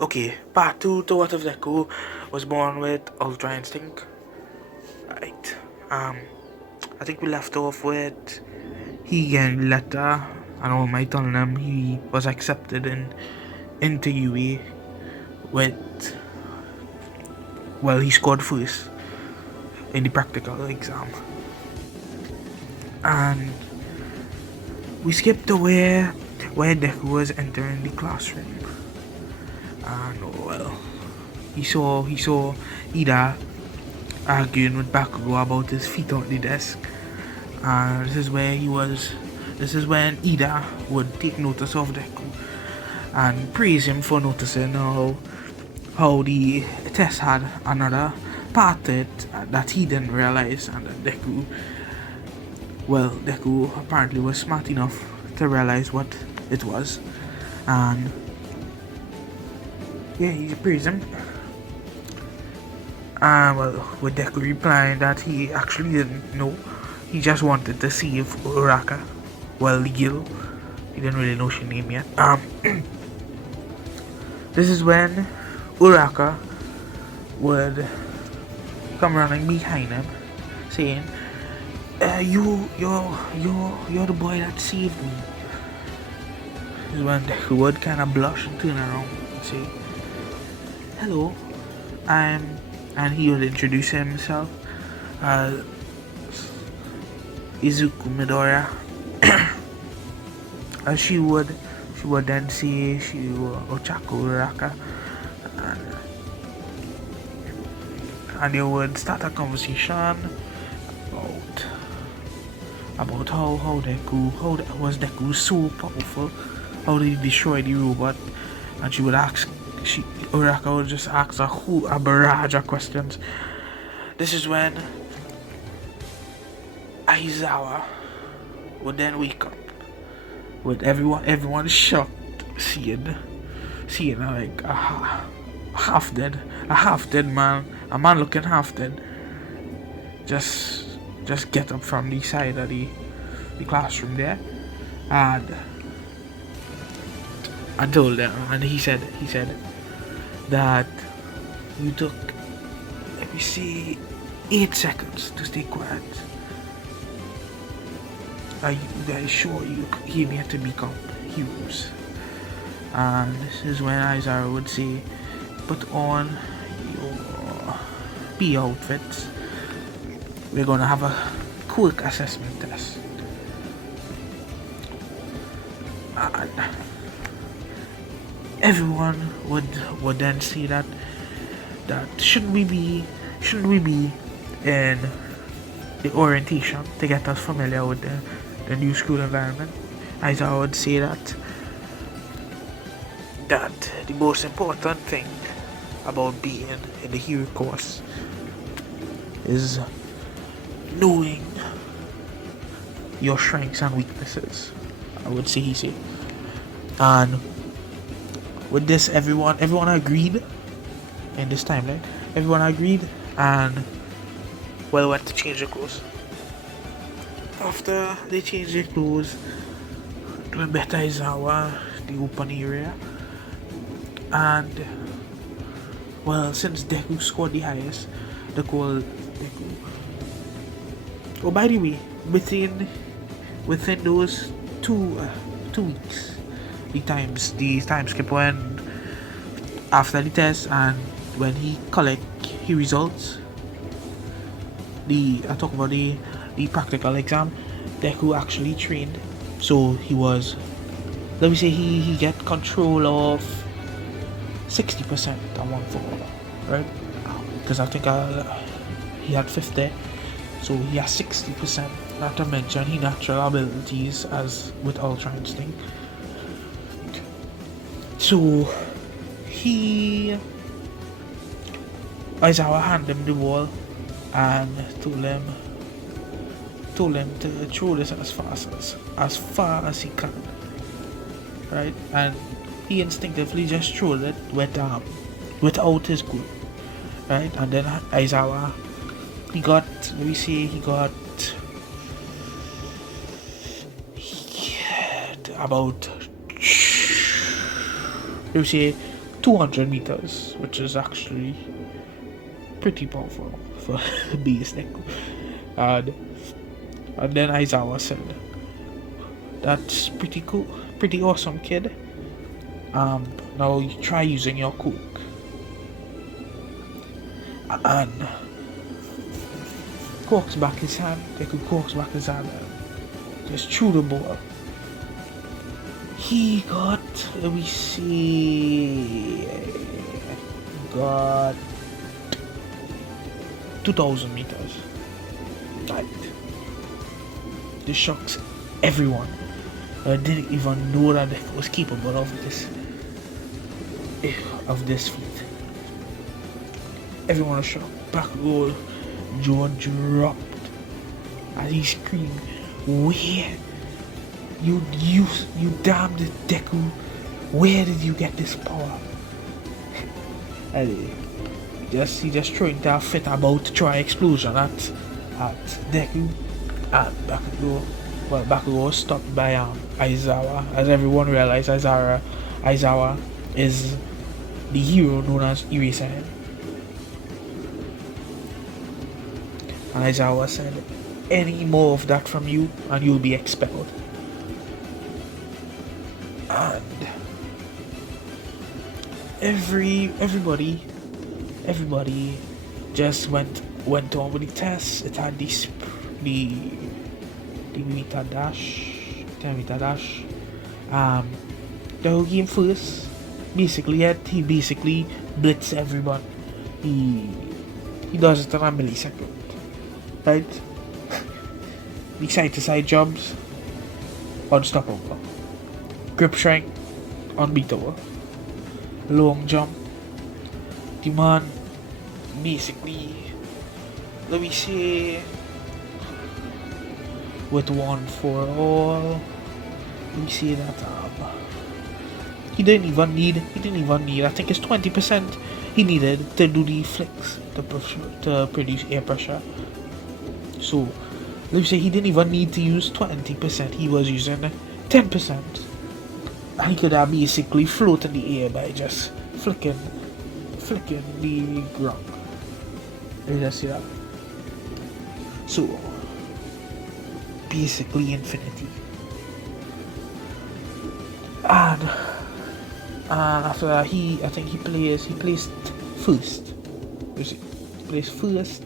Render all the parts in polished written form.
Okay, part 2 to What If Deku was born with Ultra Instinct. Right. I think we left off with he getting the letter and All Might telling him he was accepted into UE with, well, he scored first in the practical exam. And we skipped to where Deku was entering the classroom. And well, he saw Ida arguing with Bakugo about his feet on the desk. And this is when Ida would take notice of Deku and praise him for noticing how the test had another part to it that he didn't realize, and that Deku apparently was smart enough to realize what it was. And yeah, he praised him. And well, with Deku replying that he actually didn't know, he just wanted to see if Uraka, well, the girl, he didn't really know she name yet. This is when Uraka would come running behind him, saying, "You're the boy that saved me." This is when Deku would kind of blush and turn around and say, "Hello, and he would introduce himself as Izuku Midoriya. And she would then say she was Ochako Uraka, and they would start a conversation about how Deku so powerful, how did he destroy the robot. And she would Uraka would just ask a barrage of questions. This is when Aizawa would then wake up with everyone shocked, seeing like a half dead man, a man looking half dead, just get up from the side of the classroom there, and I told them, and he said that you took, let me see, 8 seconds to stay quiet. Are you guys sure you came here to become heroes? And this is when Aizawa would say, put on your P outfits. We're gonna have a quick assessment test. And everyone would then say that shouldn't we be in the orientation to get us familiar with the new school environment. Aizawa would say that the most important thing about being in the hero course is knowing your strengths and weaknesses, I would say he said. And with this, everyone agreed in this timeline. Everyone agreed, and well, went to change their clothes. After they changed their clothes, we met Aizawa, the open area, and well, since Deku scored the highest, the call Deku. Oh, by the way, within those two weeks, the time skip when after the test and when he collect his results, I talk about the practical exam, Deku actually trained, so he was, let me say, he get control of 60% on one floor, right? Because I think he had 50, so he has 60%. Not to mention his natural abilities as with Ultra Instinct. So Aizawa handed him the ball and told him to throw this as far as he can, right? And he instinctively just threw it without his grip, right? And then Aizawa, he got about, 200 meters, which is actually pretty powerful for beast deku. And then Aizawa said, "That's pretty cool, pretty awesome, kid. Now you try using your quirk." And corks back his hand. Deku corks back his hand and just threw the ball. He got, let me see, got 2,000 meters. Right. This shocks everyone. I didn't even know that Deku was capable of this feat. Everyone was shocked. Back roll, jaw dropped as he screamed, "Where? You damned Deku! Where did you get this power?" And he just throwing that fit about to try explosion at Deku, and Bakugo was stopped by Aizawa, as everyone realized Aizawa is the hero known as Eraserhead. And Aizawa said, "Any more of that from you and you'll be expelled." And everybody just went on with the test. It had the meter dash, 10-meter dash. The whole game first, he basically blitzed everyone. He does it in a millisecond, right? The side to side jumps, unstoppable. Grip strength, unbeatable. Long jump. The man basically, let me say, with one for all. Let me see that he didn't even need, I think it's 20% he needed to do the flicks to produce air pressure. So let me say he didn't even need to use 20%, he was using 10%. He could have basically float in the air by just flicking the ground. Let me just see that. So basically infinity. And after that, I think he placed first. He placed first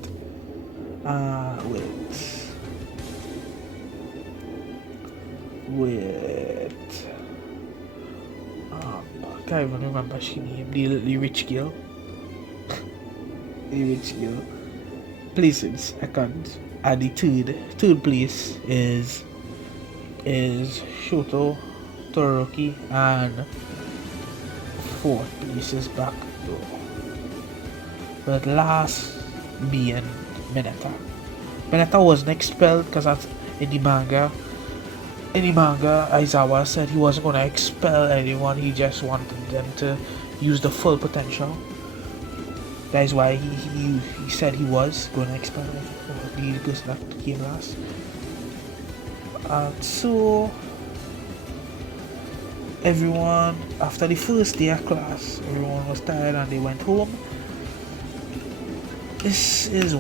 with I can't even remember she name, the rich girl. The rich girl placed in second, and the third place is Shoto Todoroki, and fourth place is Bakugo. But last being Mineta. Mineta wasn't expelled because that's in the manga. In the manga, Aizawa said he wasn't going to expel anyone, he just wanted them to use the full potential. That is why he said he was going to expel the person that came last. And so everyone, after the first day of class, everyone was tired and they went home. This is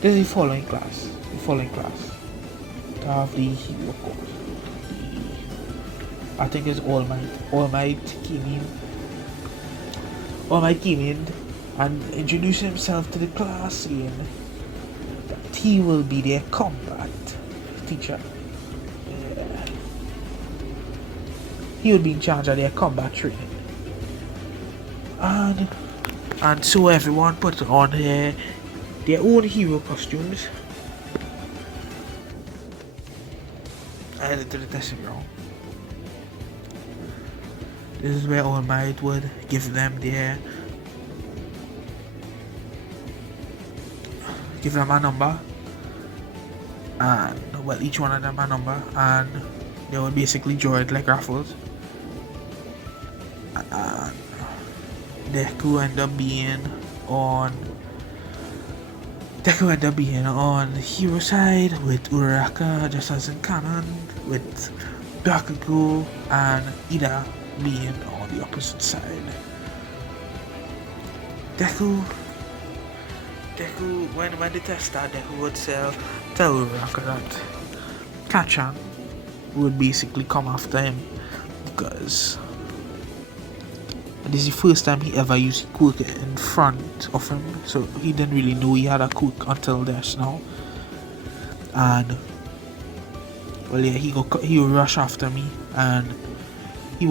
the following class. To have the hero course. I think it's All Might came in and introduced himself to the class, saying that he will be their combat teacher. He will be in charge of their combat training. And so everyone put on their own hero costumes. I headed to the testing ground. This is where All Might would give them a number, and well, each one of them a number, and they would basically draw it like raffles. And Deku ended up being on the hero side with Uraraka, just as in canon, with Bakugo and Ida being on the opposite side. Deku, when the test started, Deku would tell Uraraka that Kachan would basically come after him because this is the first time he ever used quirk in front of him, so he didn't really know he had a quirk until this now. And well, yeah, he will rush after me, and I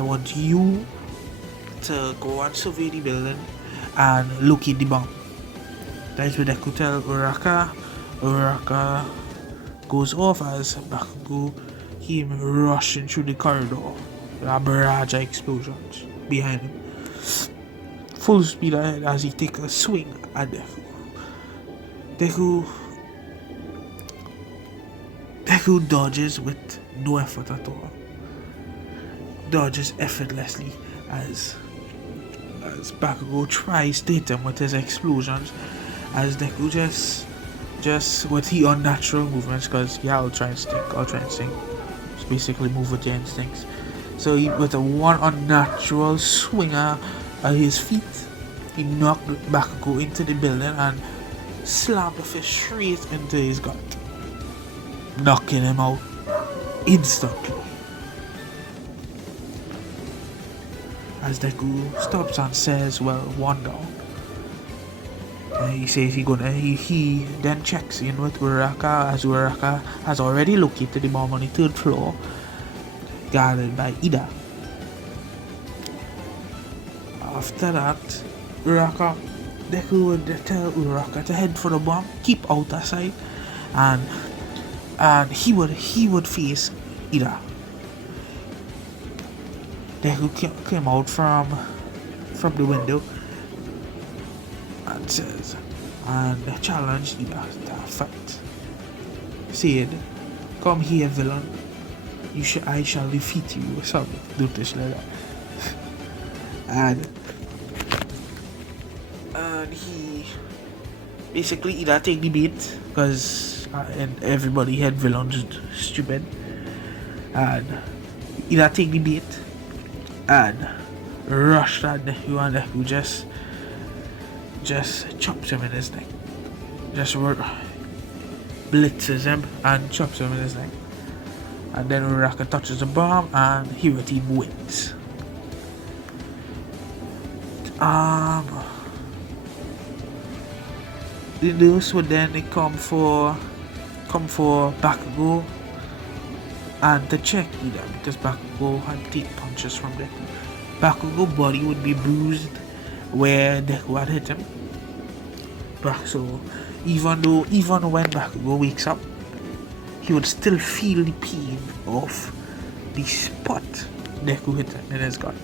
want you to go and survey the building and locate the bomb. That is what Deku tell Uraraka. Uraraka goes off as Bakugo came rushing through the corridor. A barrage of explosions behind him. Full speed ahead as he takes a swing at Deku. Deku dodges with no effort at all. Dodges effortlessly as Bakugo tries to hit him with his explosions, as Deku just with his unnatural movements, because yeah, I'll try and sting. Just basically move with your instincts. So with a one unnatural swinger at his feet, he knocked Bakugo into the building and slammed the fish straight into his gut, knocking him out instantly. As Deku stops and says, well, one down. He says he then checks in with Uraraka, as Uraraka has already located the bomb on the 3rd floor, guarded by Ida. After that, Deku would tell Uraraka to head for the bomb, keep out of sight, and he would face Ida. Deku came out from the window and challenged Ida to a fight. Said, "Come here, villain. I shall defeat you," or something. Don't touch like that. And he basically Ida take the bait because and everybody had villains stupid. And Ida take the bait and rushed at Deku, and Deku just chops him in his neck. Just blitzes him and chops him in his neck. And then Uraraka touches the bomb and Hero Team wins. Those would then come for Bakugo and to check Ida, because Bakugo had take punches from Deku. Bakugo's body would be bruised where Deku had hit him. So even when Bakugo wakes up, he would still feel the pain of the spot Deku hit him in his gut.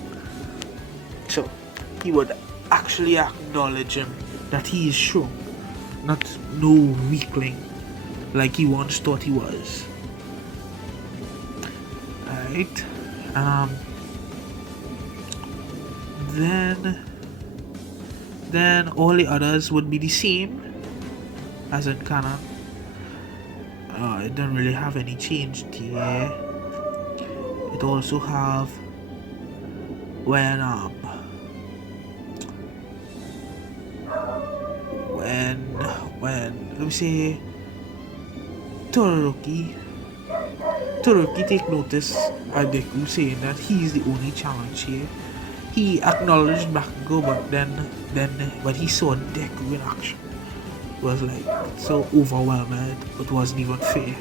So he would actually acknowledge him that he is strong, not no weakling like he once thought he was. Right. Then all the others would be the same as in canon. It don't really have any change there. It also have when let me say Todoroki take notice at Deku, saying that he is the only challenge here. He acknowledged Bakugo, but he saw Deku in action. Was like so overwhelmed, it wasn't even fair.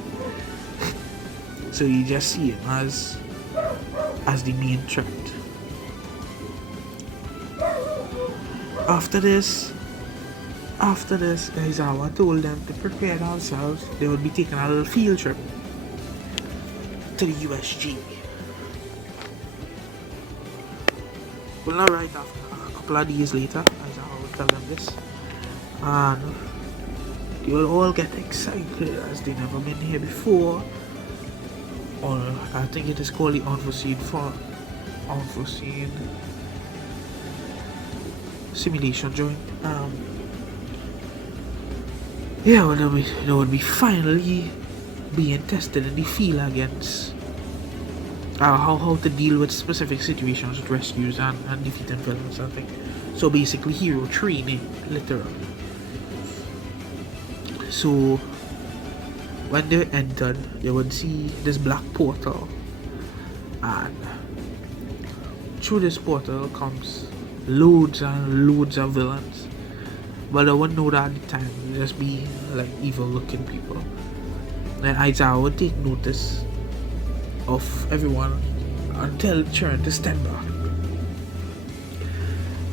So you just see him as the main threat. After this, Aizawa told them to prepare themselves. They would be taking a little field trip to the USG. Well, not right after, a couple of days later, Aizawa would tell them this. And they will all get excited as they've never been here before. Or I think it is called the unforeseen simulation joint. Yeah, well, they would be finally being tested in the field against how to deal with specific situations with rescues and defeating villains, I think. So basically hero training, literally. So when they entered, they would see this black portal, and through this portal comes loads and loads of villains. But I wouldn't know that at the time. They'd just be like evil looking people. And Aizawa would take notice of everyone until trying to stand back.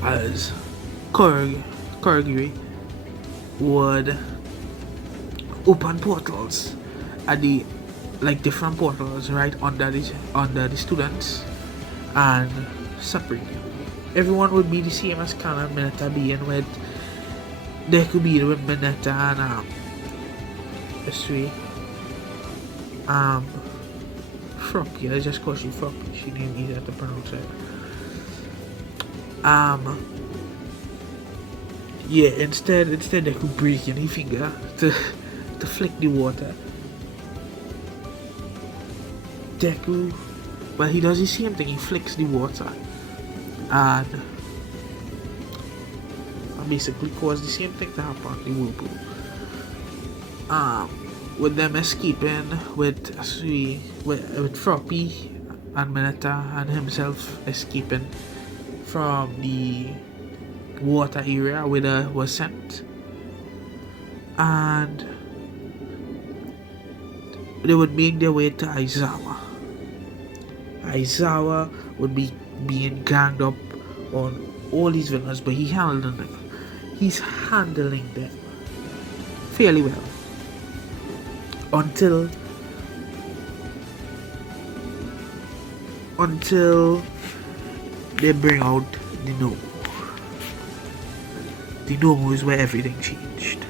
As Korogiri would open portals at the different portals right under the students and separate them. Everyone would be the same as Kana and Mineta being with deku being with Mineta and Froppy. I just call she Froppy. She named easier to pronounce it. Yeah, instead they could break any finger to flick the water. Deku, well, he does the same thing. He flicks the water and basically cause the same thing to happen. The whirlpool. With them escaping with Froppy and Mineta and himself escaping from the water area where they was sent, and they would make their way to Aizawa. Aizawa would be being ganged up on all these villains, but he's handling them fairly well until they bring out the Nomu. The Nomu is where everything changed.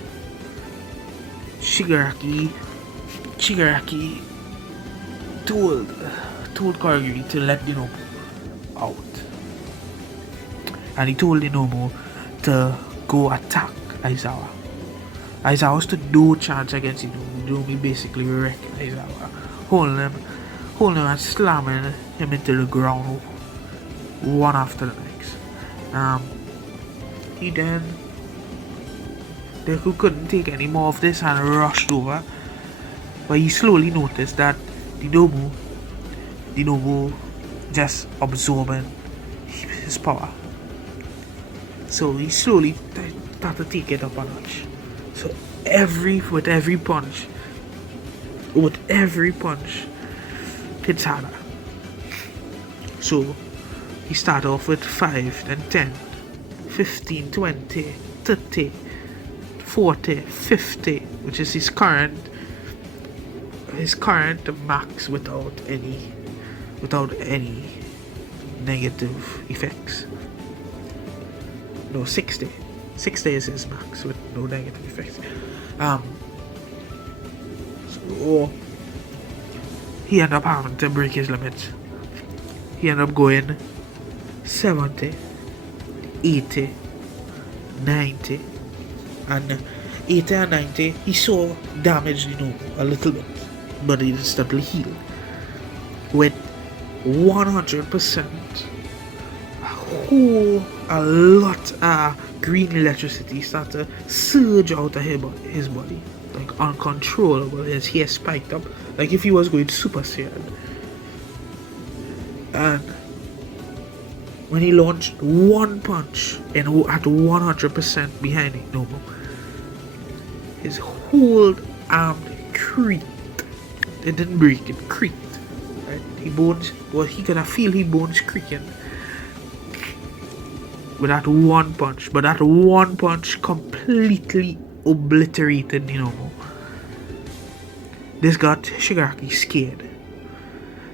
Shigaraki told Korogiri to let the Nomu out, and he told the Nomu to go attack Aizawa. Aizawa stood no chance against the Nomu. The Nomu basically wrecked Aizawa, holding him and slamming him into the ground one after the next. Deku couldn't take any more of this and rushed over, but he slowly noticed that the Nomu just absorbing his power. So he slowly started to take it up a notch. So with every punch, hits harder. So he started off with 5, then 10, 15, 20, 30, 40, 50, which is his current max without any negative effects. No, 60. 60 is his max with no negative effects. So he ended up having to break his limits. He ended up going 70, 80, 90, and 80 and 90 he saw damage, a little bit, but it instantly healed. With 100%, a lot of green electricity started to surge out of his body, like uncontrollable. His hair spiked up, like if he was going Super Saiyan. And when he launched one punch and at 100% behind it, Nomu, his whole arm creaked. It didn't break, it creaked. Right? He could feel his bones creaking with that one punch. But that one punch completely obliterated Nomu. This got Shigaraki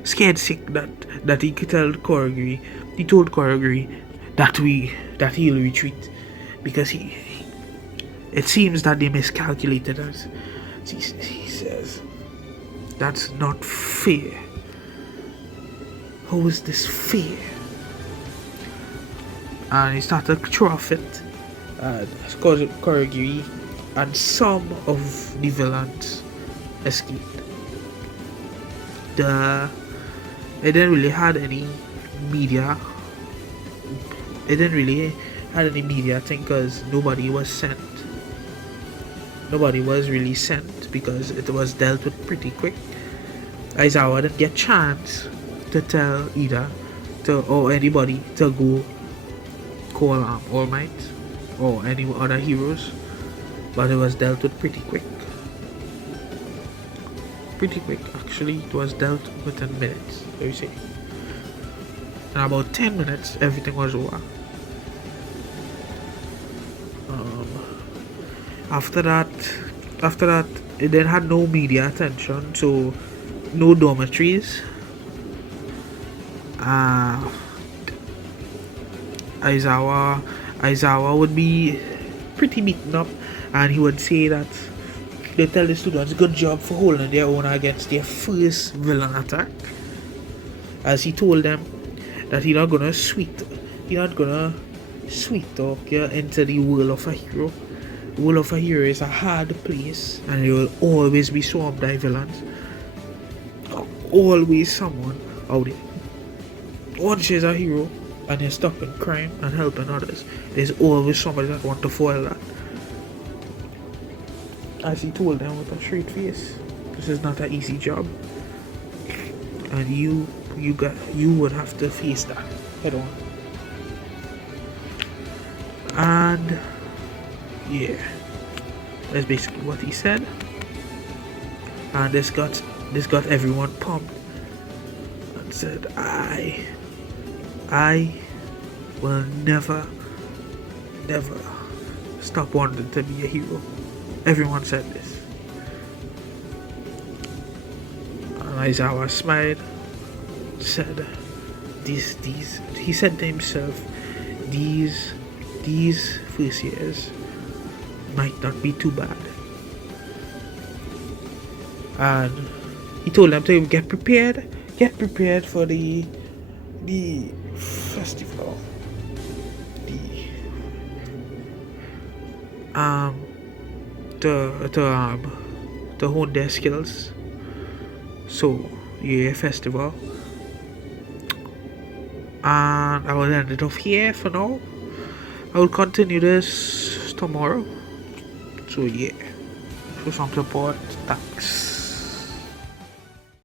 scared sick that he could tell Korogiri. He told Korogiri that he'll retreat because it seems that they miscalculated us. He says, that's not fair. How is this fair? And he started to throw a fit at Korogiri, and some of the villains escaped. The it didn't really had any media. It didn't really had any media thing because nobody was sent. Nobody was really sent because it was dealt with pretty quick. Aizawa didn't get chance to tell Ida or anybody to go call All Might or any other heroes, but it was dealt with pretty quick. Pretty quick, actually, it was dealt within minutes, let me say. In about 10 minutes, everything was over. After that, it then had no media attention, so no dormitories. Aizawa would be pretty beaten up, and he would say that they tell the students good job for holding their own against their first villain attack, as he told them that he's not gonna sweet talk you into the world of a hero. The world of a hero is a hard place, and there will always be swarmed by villains. Always someone out there. Once you're a hero and you're stopping crime and helping others, there's always somebody that wants to foil that. As he told them with a straight face, this is not an easy job, and you would have to face that head on. And yeah, that's basically what he said, and this got everyone pumped and said, I will never stop wanting to be a hero. Everyone said this. And Aizawa smiled, said, he said to himself, these first years might not be too bad. And he told them to get prepared for the festival, to hone their skills. So yeah, festival. And I will end it off here for now. I will continue this tomorrow. So yeah, show some support. Thanks.